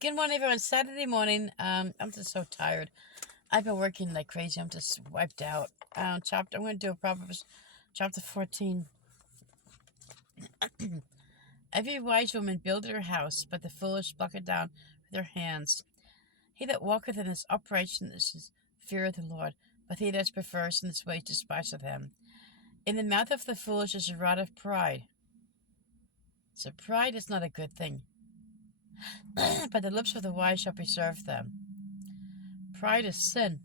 Good morning, everyone. Saturday morning. I'm just so tired. I've been working like crazy. I'm just wiped out. I'm going to do a Proverbs chapter 14. Every wise woman buildeth her house, but the foolish pluck it down with her hands. He that walketh in his uprightness feareth the Lord, but he that is perverse in his ways despiseth him. In the mouth of the foolish is a rod of pride. So pride is not a good thing. But the lips of the wise shall preserve them. Pride is sin.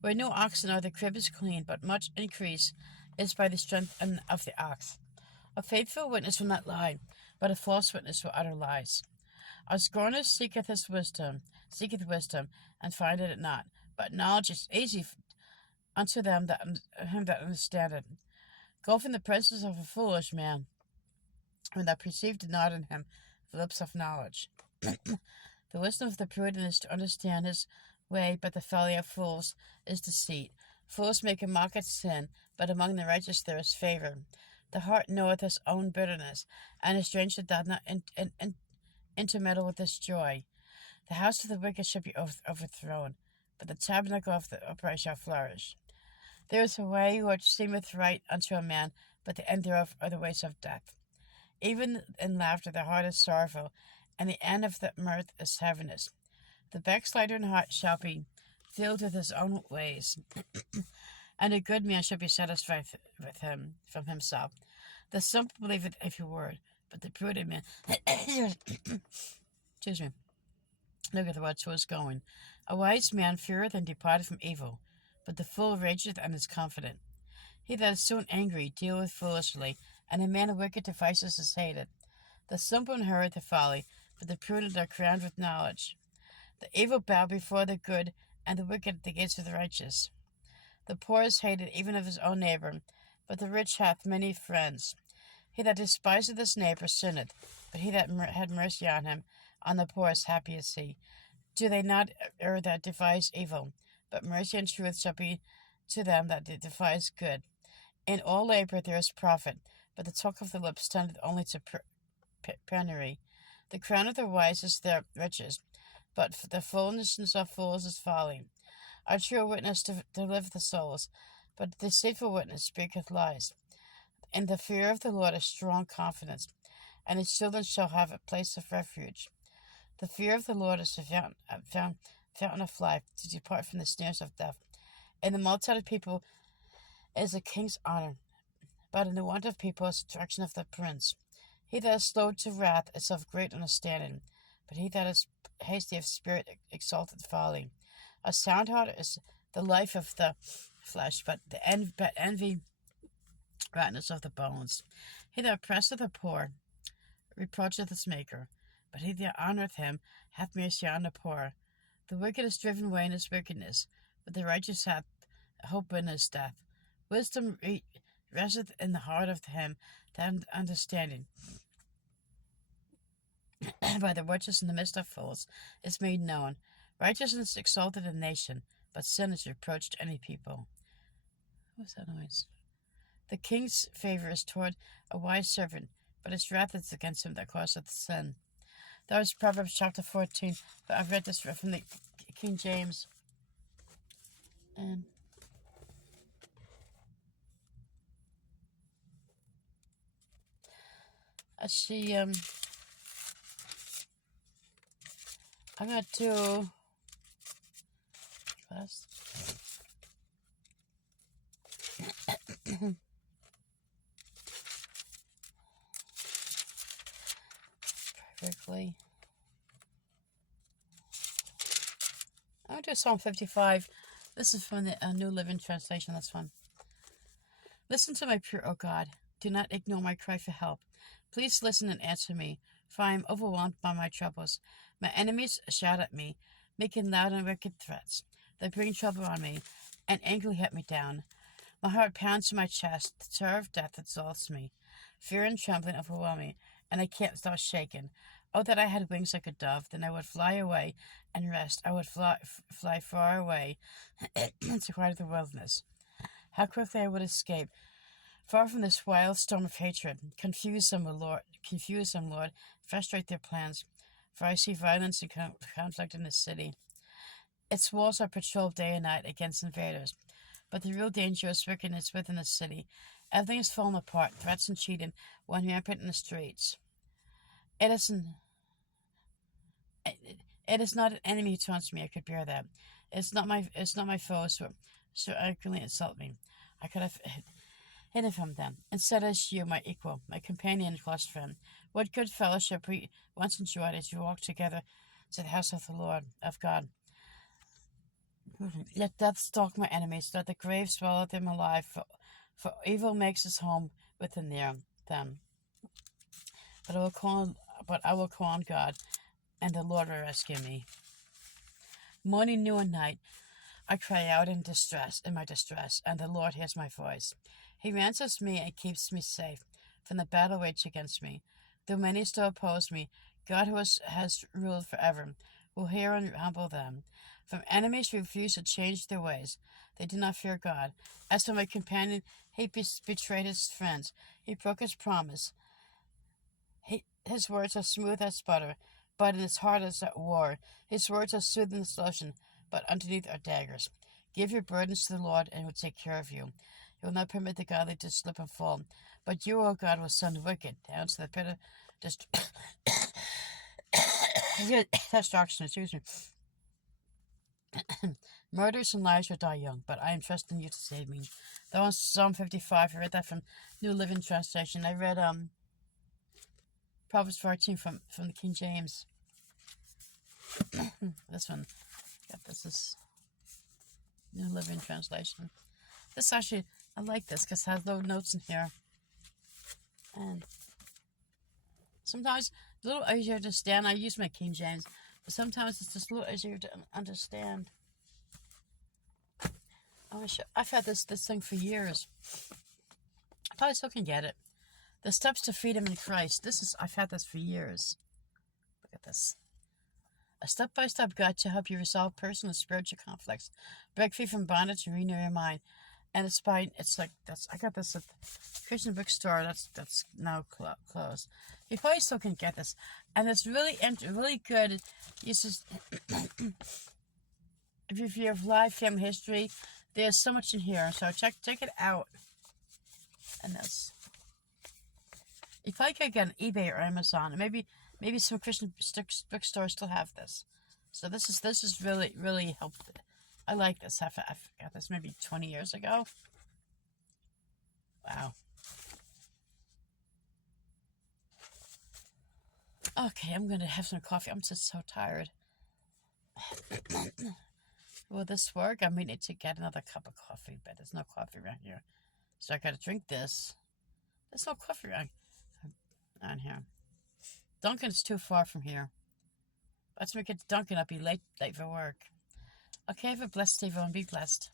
Where no oxen are, the crib is clean, but much increase is by the strength of the ox. A faithful witness will not lie, but a false witness will utter lies. A scorner seeketh wisdom, and findeth it not. But knowledge is easy unto him that understandeth. Go from the presence of a foolish man, when thou perceived not in him the lips of knowledge. The wisdom of the prudent is to understand his way, but the folly of fools is deceit. Fools make a mock at sin, but among the righteous there is favor. The heart knoweth his own bitterness, and a stranger doth not intermeddle with his joy. The house of the wicked shall be overthrown, but the tabernacle of the upright shall flourish. There is a way which seemeth right unto a man, but the end thereof are the ways of death. Even in laughter the heart is sorrowful, and the end of the mirth is heaviness. The backslider in heart shall be filled with his own ways, and a good man shall be satisfied with him from himself. The simple believeth every word, but the prudent man excuse me, look at what was going. A wise man feareth and departeth from evil, but the fool rageth and is confident. He that is soon angry dealeth foolishly, and a man wicked devices is hated. The simple inherit the folly, but the prudent are crowned with knowledge. The evil bow before the good, and the wicked at the gates of the righteous. The poor is hated even of his own neighbor, but the rich hath many friends. He that despiseth his neighbor sinneth, but he that had mercy on him, on the poor, is happy as he. Do they not err that devise evil? But mercy and truth shall be to them that devise good. In all labor there is profit, but the talk of the lips tendeth only to penury. The crown of the wise is their riches, but the foolishness of fools is folly. A true witness delivereth the souls, but a deceitful witness speaketh lies. In the fear of the Lord is strong confidence, and his children shall have a place of refuge. The fear of the Lord is a fountain of life, to depart from the snares of death. In the multitude of people is a king's honor, but in the want of people is the direction of the prince. He that is slow to wrath is of great understanding, but he that is hasty of spirit exalteth folly. A sound heart is the life of the flesh, but envy rottenness of the bones. He that oppresseth the poor reproacheth his maker, but he that honoureth him hath mercy on the poor. The wicked is driven away in his wickedness, but the righteous hath hope in his death. Wisdom resteth in the heart of him that understanding. By the righteous in the midst of fools is made known. Righteousness exalted a nation, but sin is reproached any people. What's that noise? The king's favor is toward a wise servant, but his wrath is against him that causeth sin. That was Proverbs chapter 14. But I've read this from the King James. And let's see, I'm going to do perfectly. I'm going to do Psalm 55. This is from the New Living Translation. That's fun. Listen to my prayer, O God. Do not ignore my cry for help. Please listen and answer me, for I am overwhelmed by my troubles. My enemies shout at me, making loud and wicked threats. They bring trouble on me, and angrily hit me down. My heart pounds in my chest. The terror of death exalts me. Fear and trembling overwhelm me, and I can't stop shaking. Oh, that I had wings like a dove, then I would fly away and rest. I would fly far away into quiet of the wilderness. How quickly I would escape, far from this wild storm of hatred. Confuse them, Lord. Frustrate their plans. for I see violence and conflict in the city. Its walls are patrolled day and night against invaders, but the real danger is wickedness within the city. Everything is falling apart, threats and cheating run rampant in the streets. It is not an enemy who taunts me. I could bear that. It's not my foes who so arrogantly insult me. I could have hidden from them. Instead, as you, my equal, my companion and close friend, what good fellowship we once enjoyed as we walked together to the house of the Lord of God. Let death stalk my enemies, let the grave swallow them alive, for evil makes its home within them. But I will call on God, and the Lord will rescue me. Morning, noon, and night, I cry out in my distress, and the Lord hears my voice. He ransoms me and keeps me safe from the battle waged against me. Though many still oppose me, God who has ruled forever will hear and humble them. From enemies who refuse to change their ways, they do not fear God. As for my companion, he betrayed his friends. He broke his promise. His words are smooth as butter, but in his heart is at war. His words are soothing as lotion, but underneath are daggers. Give your burdens to the Lord, and he will take care of you. He will not permit the godly to slip and fall. But you, O God, will send the wicked down to the pit of destruction. Excuse me. Murders and lies will die young, but I am trusting you to save me. That was Psalm 55. I read that from New Living Translation. I read Proverbs 14 from the King James. This one. Yep, this is New Living Translation. This actually, I like this because it has little notes in here. And sometimes it's a little easier to understand. I use my King James, but sometimes it's just a little easier to understand. I've had this thing for years. I probably still can get it. The Steps to Freedom in Christ. I've had this for years. Look at this. A step-by-step guide to help you resolve personal and spiritual conflicts, break free from bondage, and renew your mind. And I got this at the Christian bookstore. That's now closed. You probably still can get this, and it's really good. It uses if you have live family history, there's so much in here. So check it out. And this, you probably could get on eBay or Amazon, and maybe some Christian bookstores still have this. So this is really helpful. I like this. I got this maybe 20 years ago. Wow. Okay, I'm going to have some coffee. I'm just so tired. Will this work? I may need to get another cup of coffee, but there's no coffee around here. So I got to drink this. There's no coffee around here. Dunkin's too far from here. Let's make it to Dunkin'. I'll be late for work. Okay, have a blessed day, everyone. Be blessed.